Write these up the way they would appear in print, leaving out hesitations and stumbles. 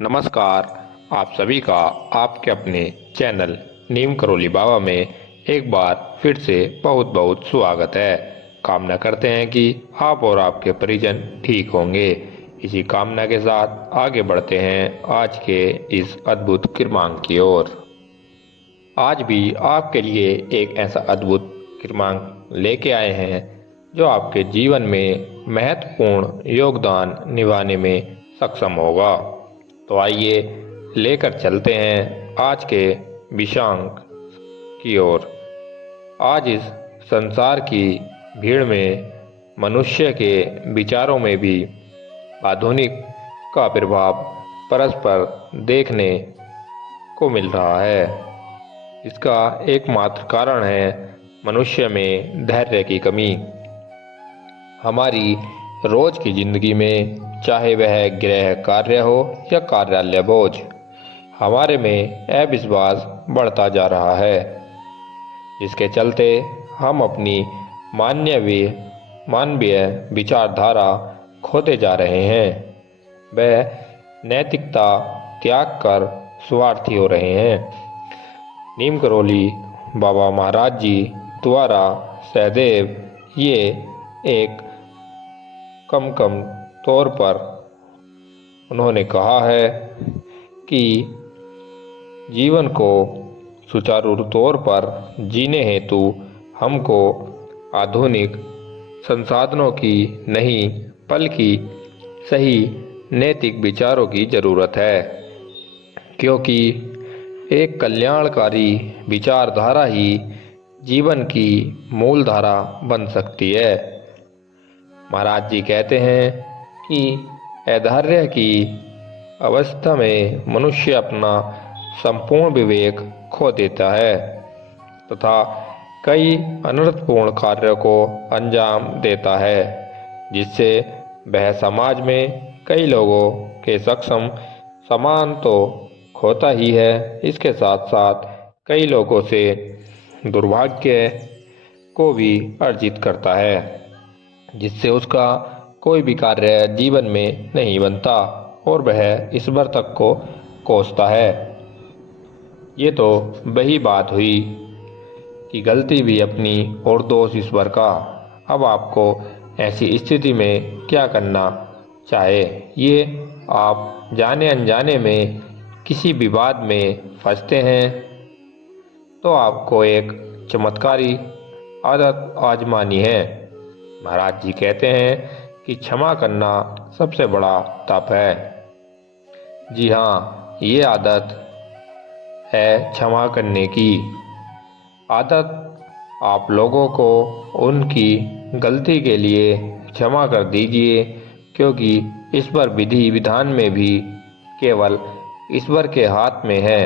नमस्कार। आप सभी का आपके अपने चैनल नीम करोली बाबा में एक बार फिर से बहुत बहुत स्वागत है। कामना करते हैं कि आप और आपके परिजन ठीक होंगे। इसी कामना के साथ आगे बढ़ते हैं आज के इस अद्भुत क्रमांक की ओर। आज भी आपके लिए एक ऐसा अद्भुत क्रमांक लेके आए हैं जो आपके जीवन में महत्वपूर्ण योगदान निभाने में सक्षम होगा। तो आइए लेकर चलते हैं आज के विषांक की ओर। आज इस संसार की भीड़ में मनुष्य के विचारों में भी आधुनिक का प्रभाव परस्पर देखने को मिल रहा है। इसका एकमात्र कारण है मनुष्य में धैर्य की कमी। हमारी रोज की जिंदगी में चाहे वह गृह कार्य हो या कार्यालय बोझ, हमारे में अविश्वास बढ़ता जा रहा है। इसके चलते हम अपनी मानवीय विचारधारा खोते जा रहे हैं। वह नैतिकता त्याग कर स्वार्थी हो रहे हैं। नीम करोली बाबा महाराज जी द्वारा सहदेव ये एक कम तौर पर उन्होंने कहा है कि जीवन को सुचारू तौर पर जीने हेतु हमको आधुनिक संसाधनों की नहीं बल्कि सही नैतिक विचारों की जरूरत है, क्योंकि एक कल्याणकारी विचारधारा ही जीवन की मूल धारा बन सकती है। महाराज जी कहते हैं कि अधैर्य की अवस्था में मनुष्य अपना संपूर्ण विवेक खो देता है तथा कई अनर्थपूर्ण कार्यों को अंजाम देता है, जिससे वह समाज में कई लोगों के सक्षम सम्मान तो खोता ही है, इसके साथ साथ कई लोगों से दुर्भाग्य को भी अर्जित करता है, जिससे उसका कोई भी कार्य जीवन में नहीं बनता और वह ईश्वर तक को कोसता है। ये तो वही बात हुई कि गलती भी अपनी और दोष ईश्वर का। अब आपको ऐसी स्थिति में क्या करना चाहे, ये आप जाने अनजाने में किसी विवाद में फंसते हैं तो आपको एक चमत्कारी आदत आजमानी है। महाराज जी कहते हैं कि क्षमा करना सबसे बड़ा तप है। जी हाँ, ये आदत है क्षमा करने की आदत। आप लोगों को उनकी गलती के लिए क्षमा कर दीजिए, क्योंकि ईश्वर विधि विधान में भी केवल ईश्वर के हाथ में है।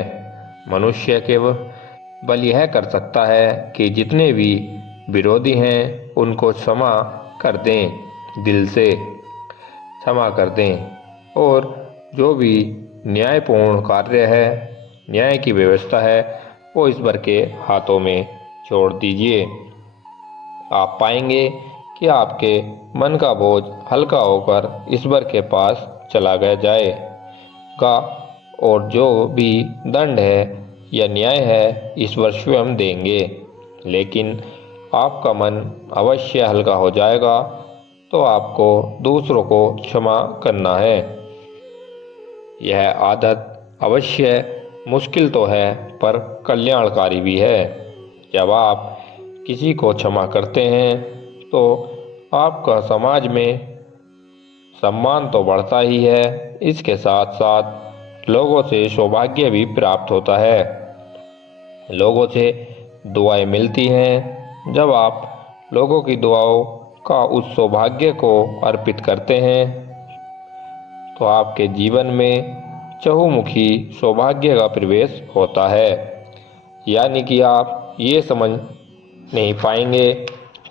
मनुष्य केवल यह कर सकता है कि जितने भी विरोधी हैं उनको क्षमा कर दें, दिल से क्षमा कर दें, और जो भी न्यायपूर्ण कार्य है, न्याय की व्यवस्था है, वो ईश्वर के हाथों में छोड़ दीजिए। आप पाएंगे कि आपके मन का बोझ हल्का होकर ईश्वर के पास चला गया जाएगा और जो भी दंड है या न्याय है ईश्वर स्वयं देंगे। लेकिन आपका मन अवश्य हल्का हो जाएगा तो आपको दूसरों को क्षमा करना है। यह आदत अवश्य मुश्किल तो है पर कल्याणकारी भी है। जब आप किसी को क्षमा करते हैं तो आपका समाज में सम्मान तो बढ़ता ही है, इसके साथ साथ लोगों से सौभाग्य भी प्राप्त होता है। लोगों से दुआएं मिलती हैं। जब आप लोगों की दुआओं का उस सौभाग्य को अर्पित करते हैं तो आपके जीवन में चहुमुखी सौभाग्य का प्रवेश होता है। यानी कि आप ये समझ नहीं पाएंगे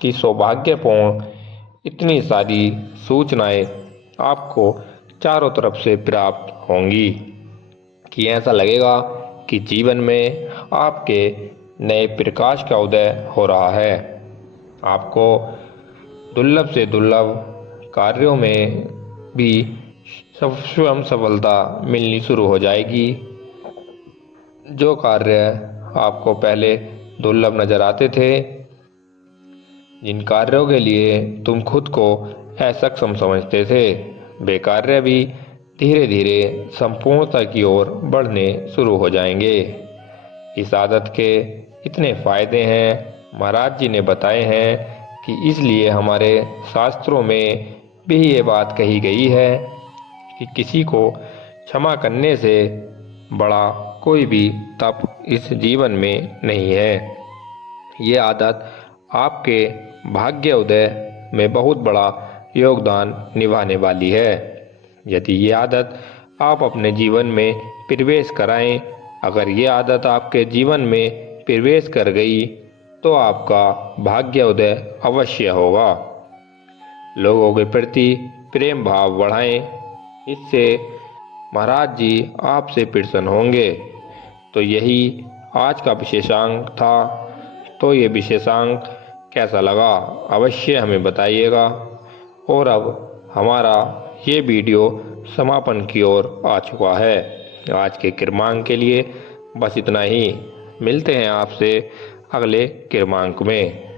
कि सौभाग्यपूर्ण इतनी सारी सूचनाएं आपको चारों तरफ से प्राप्त होंगी कि ऐसा लगेगा कि जीवन में आपके नए प्रकाश का उदय हो रहा है। आपको दुर्लभ से दुर्लभ कार्यों में भी स्वयं सफलता मिलनी शुरू हो जाएगी। जो कार्य आपको पहले दुर्लभ नजर आते थे, जिन कार्यों के लिए तुम खुद को असक्षम समझते थे, वे कार्य भी धीरे धीरे संपूर्णता की ओर बढ़ने शुरू हो जाएंगे। इस आदत के इतने फायदे हैं, महाराज जी ने बताए हैं कि इसलिए हमारे शास्त्रों में भी ये बात कही गई है कि किसी को क्षमा करने से बड़ा कोई भी तप इस जीवन में नहीं है। ये आदत आपके भाग्य उदय में बहुत बड़ा योगदान निभाने वाली है। यदि ये आदत आप अपने जीवन में प्रवेश कराएं, अगर ये आदत आपके जीवन में प्रवेश कर गई तो आपका भाग्य उदय अवश्य होगा। लोगों के प्रति प्रेम भाव बढ़ाएं, इससे महाराज जी आपसे प्रसन्न होंगे। तो यही आज का विशेषांक था। तो ये विशेषांक कैसा लगा अवश्य हमें बताइएगा। और अब हमारा ये वीडियो समापन की ओर आ चुका है। आज के क्रमांक के लिए बस इतना ही। मिलते हैं आपसे अगले क्रमांक में।